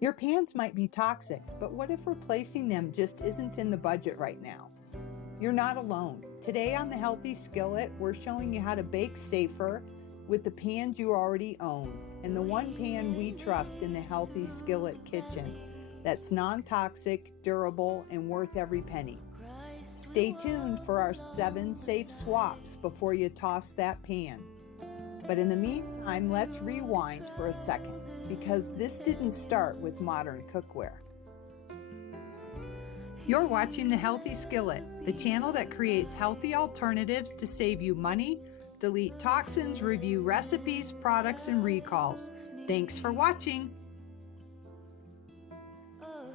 Your pans might be toxic, but what if replacing them just isn't in the budget right now? You're not alone. Today on the Healthy Skillet, we're showing you how to bake safer with the pans you already own and the one pan we trust in the Healthy Skillet kitchen that's non-toxic, durable, and worth every penny. Stay tuned for our 7 safe swaps before you toss that pan. But in the meantime, let's rewind for a second, because this didn't start with modern cookware. You're watching the Healthy Skillet, the channel that creates healthy alternatives to save you money, delete toxins, review recipes, products, and recalls. Thanks for watching.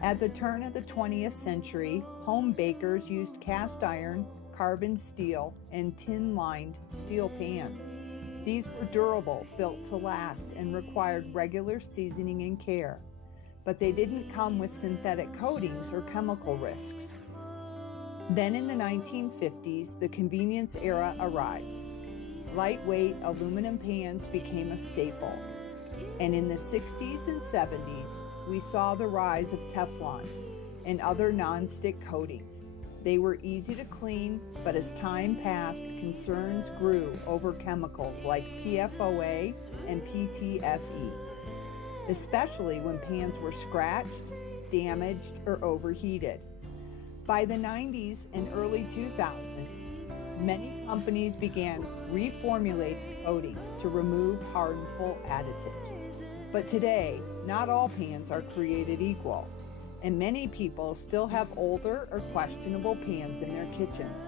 At the turn of the 20th century, home bakers used cast iron, carbon steel, and tin-lined steel pans. These were durable, built to last, and required regular seasoning and care. But they didn't come with synthetic coatings or chemical risks. Then in the 1950s, the convenience era arrived. Lightweight aluminum pans became a staple. And in the 60s and 70s, we saw the rise of Teflon and other non-stick coatings. They were easy to clean, but as time passed, concerns grew over chemicals like PFOA and PTFE, especially when pans were scratched, damaged, or overheated. By the 90s and early 2000s, many companies began reformulating coatings to remove harmful additives. But today, not all pans are created equal, and many people still have older or questionable pans in their kitchens.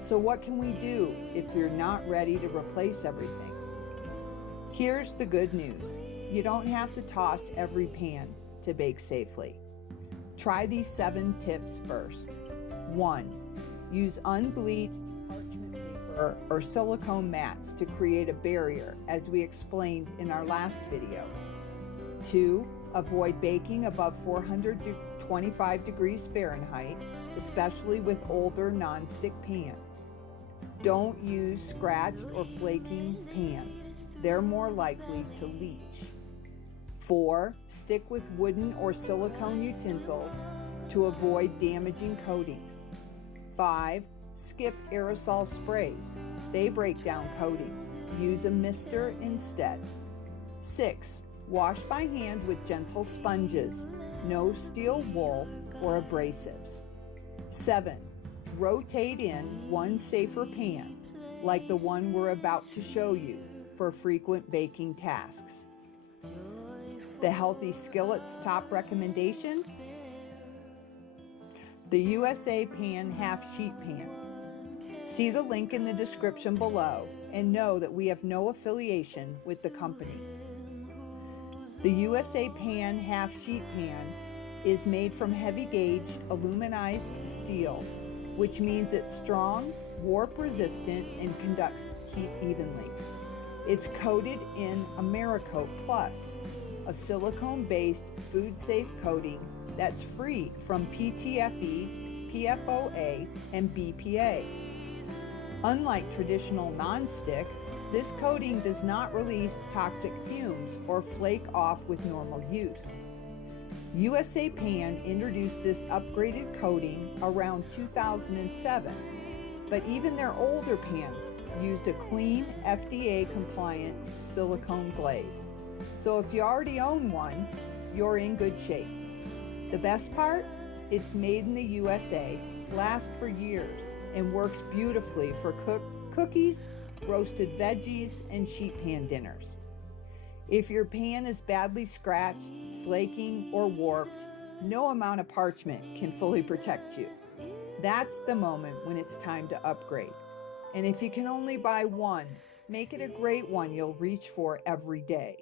So what can we do if you're not ready to replace everything? Here's the good news. You don't have to toss every pan to bake safely. Try these 7 tips first. 1. Use unbleached parchment paper or silicone mats to create a barrier, as we explained in our last video. 2. Avoid baking above 425 degrees Fahrenheit, especially with older non-stick pans. Don't use scratched or flaking pans. They're more likely to leach. 4. Stick with wooden or silicone utensils to avoid damaging coatings. 5. Skip aerosol sprays. They break down coatings. Use a mister instead. 6. Wash by hand with gentle sponges, no steel wool or abrasives. 7. Rotate in one safer pan, like the one we're about to show you, for frequent baking tasks. The Healthy Skillet's top recommendation: the USA Pan Half Sheet Pan. See the link in the description below and know that we have no affiliation with the company. The USA Pan Half Sheet Pan is made from heavy gauge aluminized steel, which means it's strong, warp resistant, and conducts heat evenly. It's coated in Americoat Plus, a silicone-based food-safe coating that's free from PTFE, PFOA, and BPA. Unlike traditional non-stick, this coating does not release toxic fumes or flake off with normal use. USA Pan introduced this upgraded coating around 2007, but even their older pans used a clean, FDA-compliant silicone glaze. So if you already own one, you're in good shape. The best part? It's made in the USA, lasts for years, and works beautifully for cookies, roasted veggies, and sheet pan dinners. If your pan is badly scratched, flaking, or warped, no amount of parchment can fully protect you. That's the moment when it's time to upgrade. And if you can only buy one, make it a great one you'll reach for every day.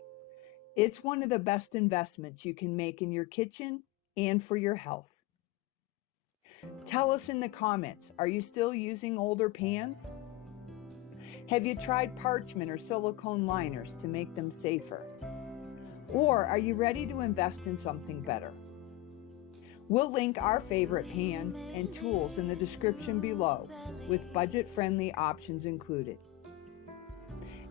It's one of the best investments you can make in your kitchen and for your health. Tell us in the comments, are you still using older pans? Have you tried parchment or silicone liners to make them safer? Or are you ready to invest in something better? We'll link our favorite pan and tools in the description below, with budget-friendly options included.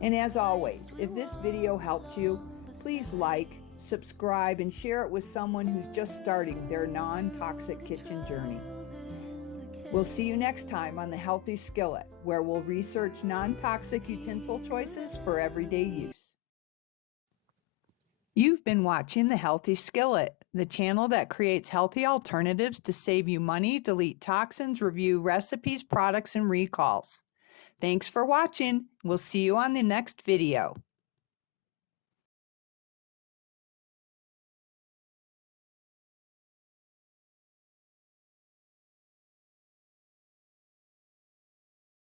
And as always, if this video helped you, please like, subscribe, and share it with someone who's just starting their non-toxic kitchen journey. We'll see you next time on the Healthy Skillet, where we'll research non-toxic utensil choices for everyday use. You've been watching the Healthy Skillet, the channel that creates healthy alternatives to save you money, delete toxins, review recipes, products, and recalls. Thanks for watching. We'll see you on the next video.